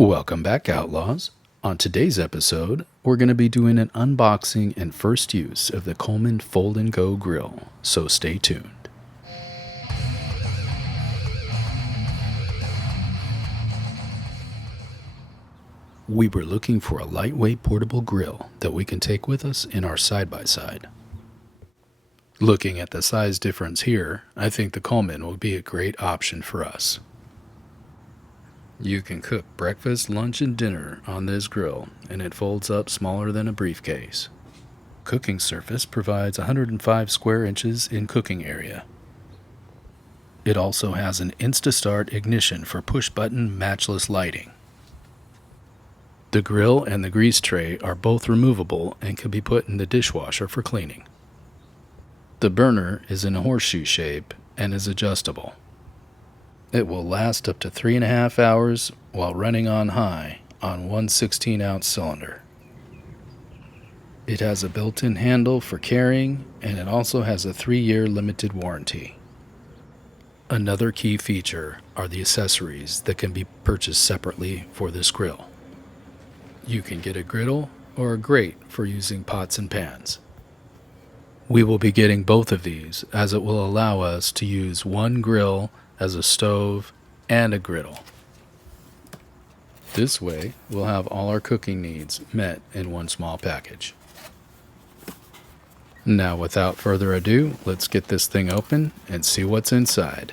Welcome back, Outlaws. On today's episode, we're going to be doing an unboxing and first use of the Coleman Fold & Go grill, so stay tuned. We were looking for a lightweight portable grill that we can take with us in our side-by-side. Looking at the size difference here, I think the Coleman will be a great option for us. You can cook breakfast, lunch, and dinner on this grill, and it folds up smaller than a briefcase. Cooking surface provides 105 square inches in cooking area. It also has an InstaStart ignition for push-button matchless lighting. The grill and the grease tray are both removable and can be put in the dishwasher for cleaning. The burner is in a horseshoe shape and is adjustable. It will last up to 3.5 hours while running on high on one 16-ounce cylinder. It has a built-in handle for carrying, and it also has a 3-year limited warranty. Another key feature are the accessories that can be purchased separately for this grill. You can get a griddle or a grate for using pots and pans. We will be getting both of these as it will allow us to use one grill as a stove and a griddle. This way, we'll have all our cooking needs met in one small package. Now, without further ado, let's get this thing open and see what's inside.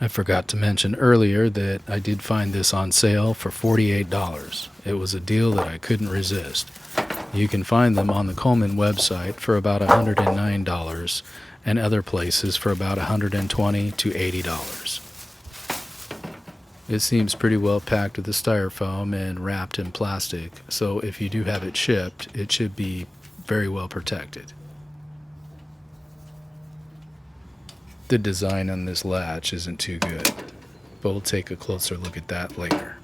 I forgot to mention earlier that I did find this on sale for $48. It was a deal that I couldn't resist. You can find them on the Coleman website for about $109 and other places for about $120 to $80. It seems pretty well packed with the styrofoam and wrapped in plastic, so if you do have it shipped, it should be very well protected. The design on this latch isn't too good, but we'll take a closer look at that later.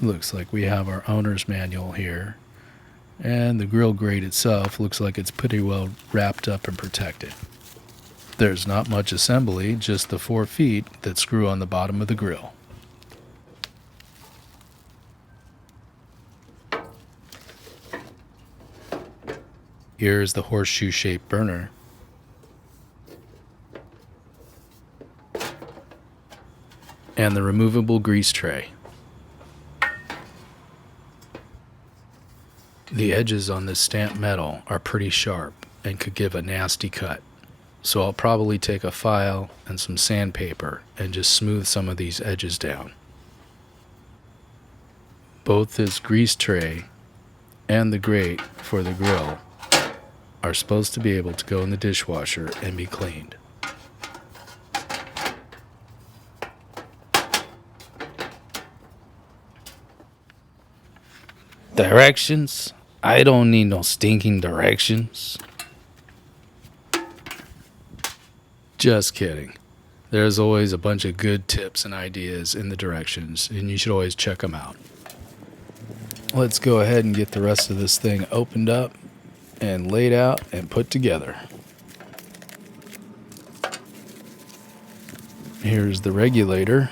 Looks like we have our owner's manual here, and the grill grate itself looks like it's pretty well wrapped up and protected. There's not much assembly, just the 4 feet that screw on the bottom of the grill. Here is the horseshoe-shaped burner. And the removable grease tray. The edges on this stamped metal are pretty sharp and could give a nasty cut, so I'll probably take a file and some sandpaper and just smooth some of these edges down. Both this grease tray and the grate for the grill are supposed to be able to go in the dishwasher and be cleaned. Directions? I don't need no stinking directions. Just kidding. There's always a bunch of good tips and ideas in the directions, and you should always check them out. Let's go ahead and get the rest of this thing opened up and laid out and put together. Here's the regulator.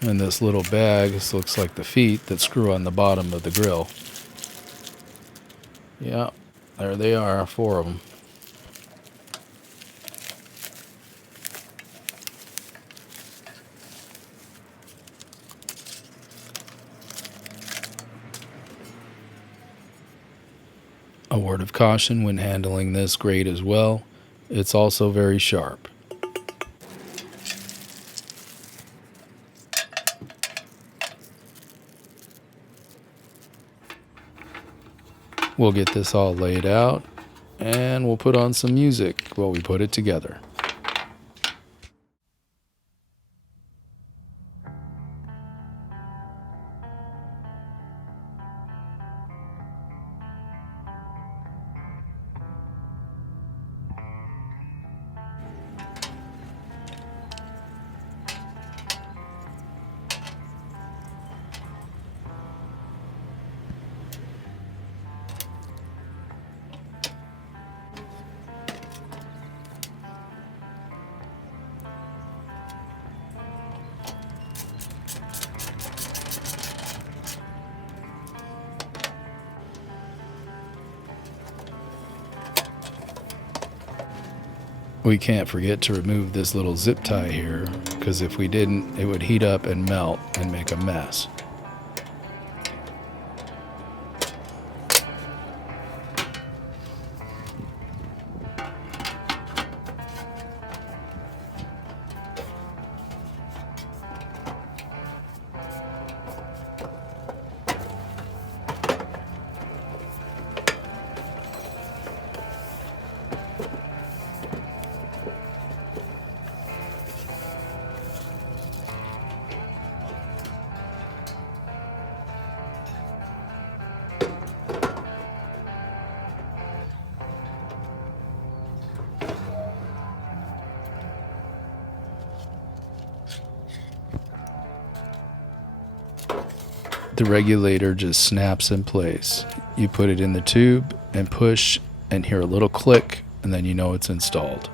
And this little bag, this looks like the feet that screw on the bottom of the grill. Yeah, there they are, 4 of them. A word of caution when handling this grate as well, it's also very sharp. We'll get this all laid out and we'll put on some music while we put it together. We can't forget to remove this little zip tie here, because if we didn't, it would heat up and melt and make a mess. The regulator just snaps in place. You put it in the tube and push and hear a little click, and then you know it's installed.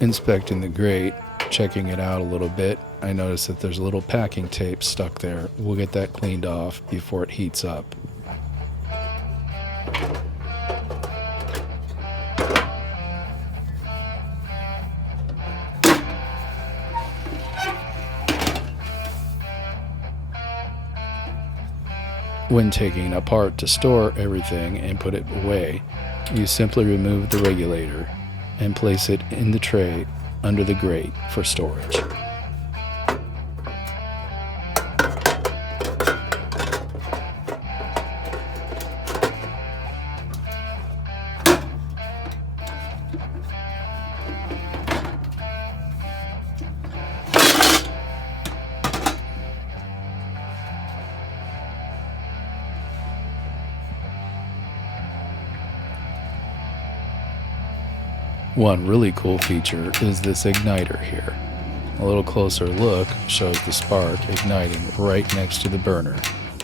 Inspecting the grate, checking it out a little bit, I noticed that there's a little packing tape stuck there. We'll get that cleaned off before it heats up. When taking it apart to store everything and put it away, you simply remove the regulator and place it in the tray under the grate for storage. One really cool feature is this igniter here. A little closer look shows the spark igniting right next to the burner.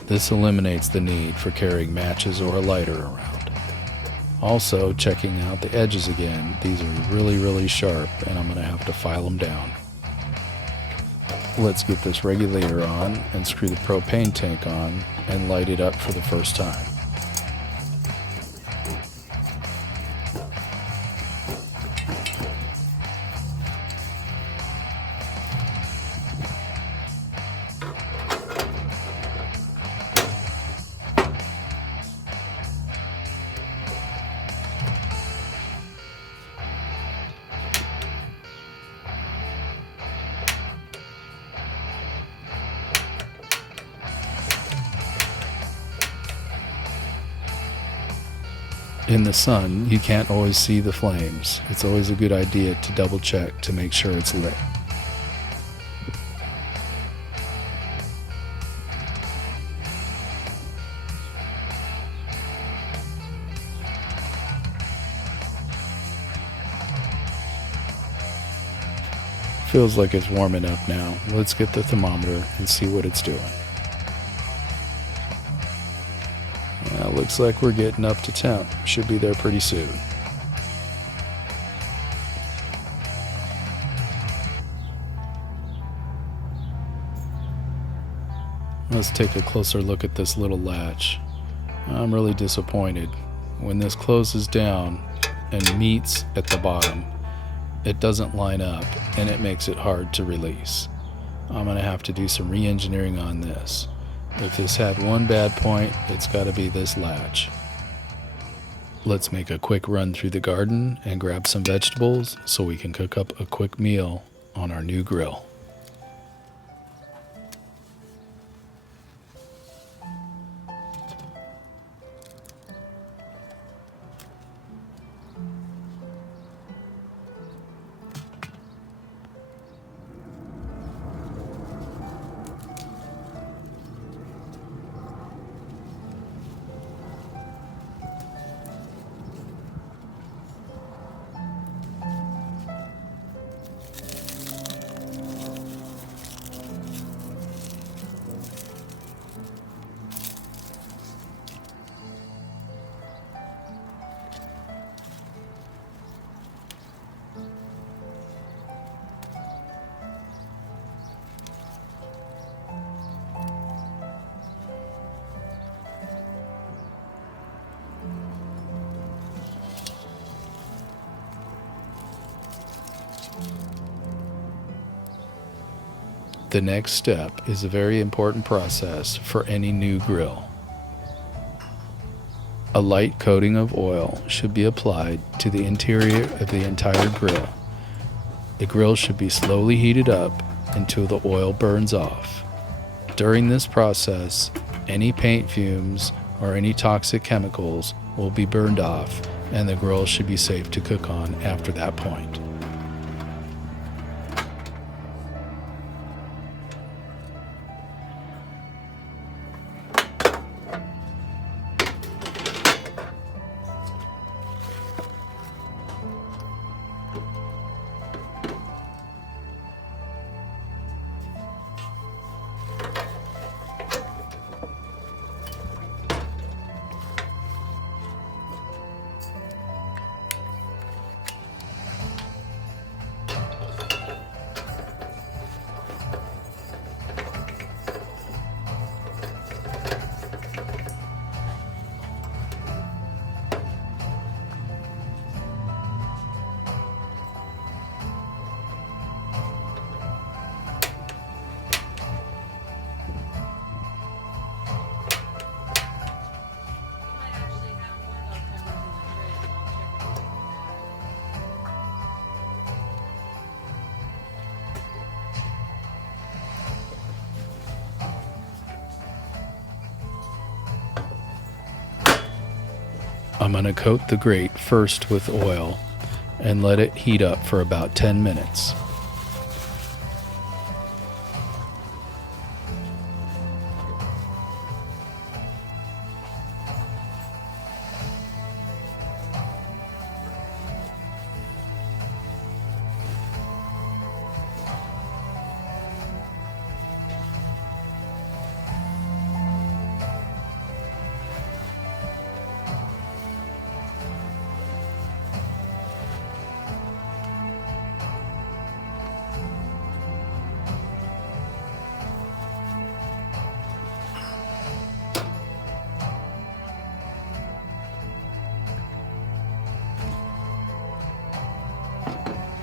This eliminates the need for carrying matches or a lighter around. Also, checking out the edges again, these are really sharp and I'm going to have to file them down. Let's get this regulator on and screw the propane tank on and light it up for the first time. In the sun, you can't always see the flames. It's always a good idea to double check to make sure it's lit. Feels like it's warming up now. Let's get the thermometer and see what it's doing. Looks like we're getting up to temp. Should be there pretty soon. Let's take a closer look at this little latch. I'm really disappointed. When this closes down and meets at the bottom, it doesn't line up and it makes it hard to release. I'm going to have to do some re-engineering on this. If this had one bad point, it's got to be this latch. Let's make a quick run through the garden and grab some vegetables so we can cook up a quick meal on our new grill. The next step is a very important process for any new grill. A light coating of oil should be applied to the interior of the entire grill. The grill should be slowly heated up until the oil burns off. During this process, any paint fumes or any toxic chemicals will be burned off, and the grill should be safe to cook on after that point. I'm going to coat the grate first with oil and let it heat up for about 10 minutes.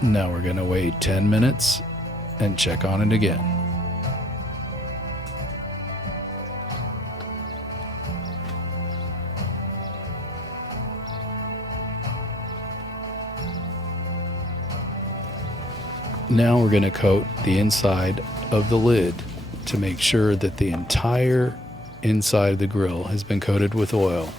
Now we're going to wait 10 minutes and check on it again. Now we're going to coat the inside of the lid to make sure that the entire inside of the grill has been coated with oil.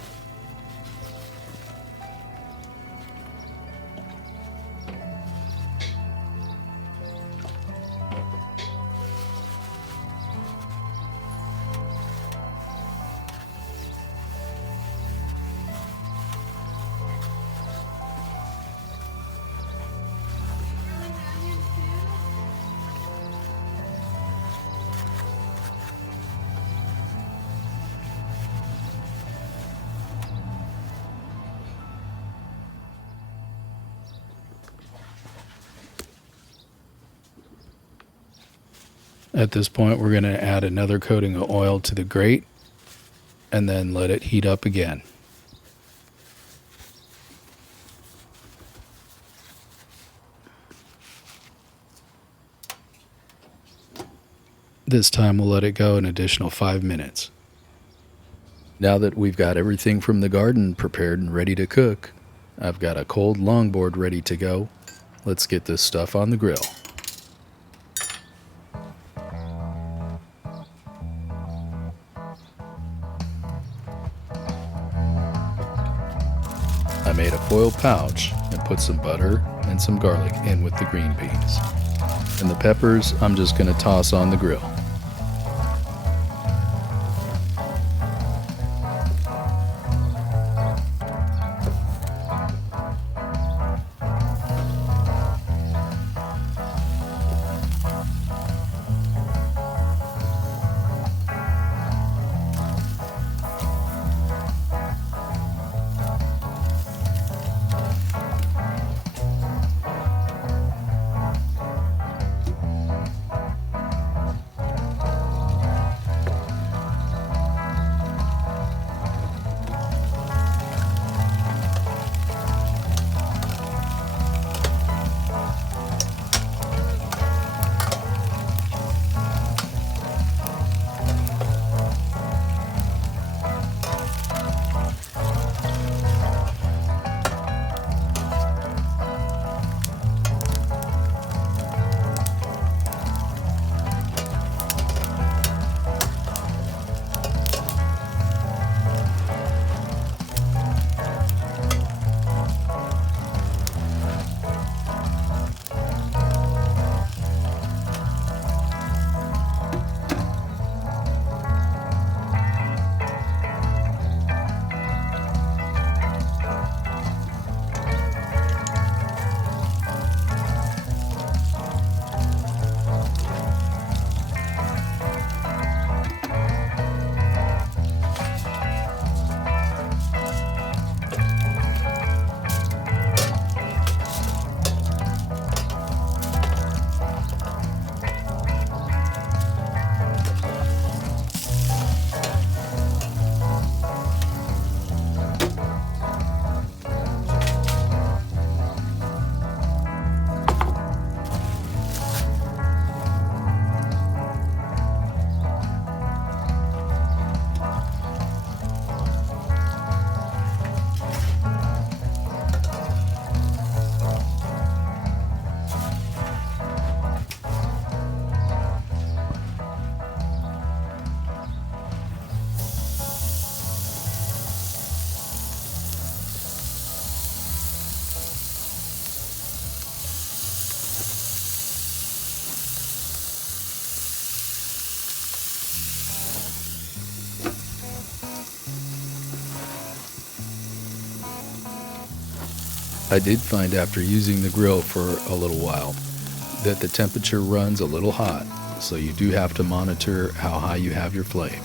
At this point, we're going to add another coating of oil to the grate and then let it heat up again. This time we'll let it go an additional 5 minutes. Now that we've got everything from the garden prepared and ready to cook, I've got a cold longboard ready to go. Let's get this stuff on the grill. I made a foil pouch and put some butter and some garlic in with the green beans. And the peppers, I'm just going to toss on the grill. I did find after using the grill for a little while that the temperature runs a little hot, so you do have to monitor how high you have your flame.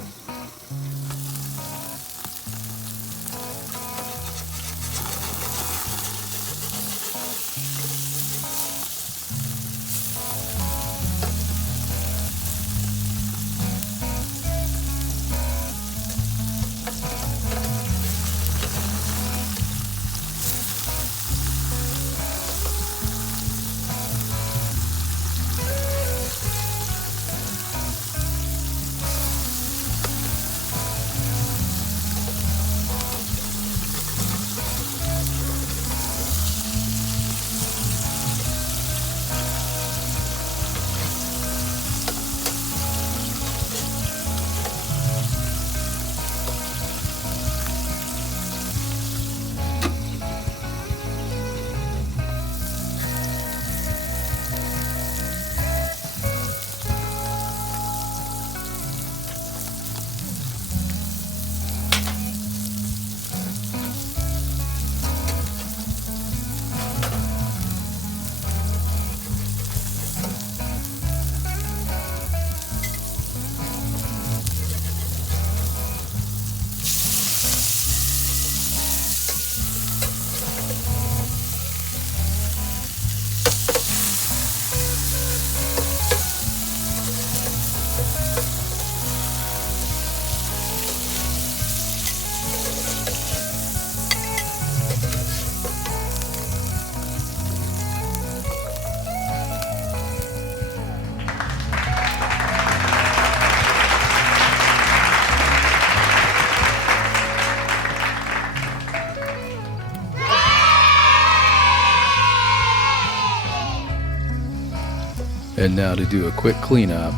And now to do a quick cleanup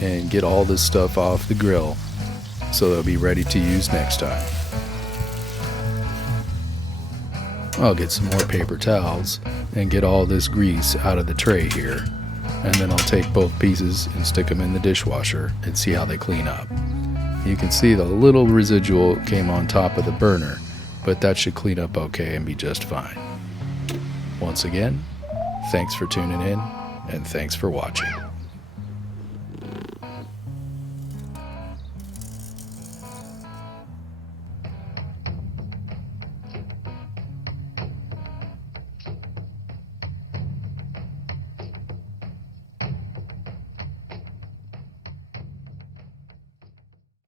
and get all this stuff off the grill so they'll be ready to use next time. I'll get some more paper towels and get all this grease out of the tray here, and then I'll take both pieces and stick them in the dishwasher and see how they clean up. You can see the little residual came on top of the burner, but that should clean up okay and be just fine. Once again, thanks for tuning in, and thanks for watching.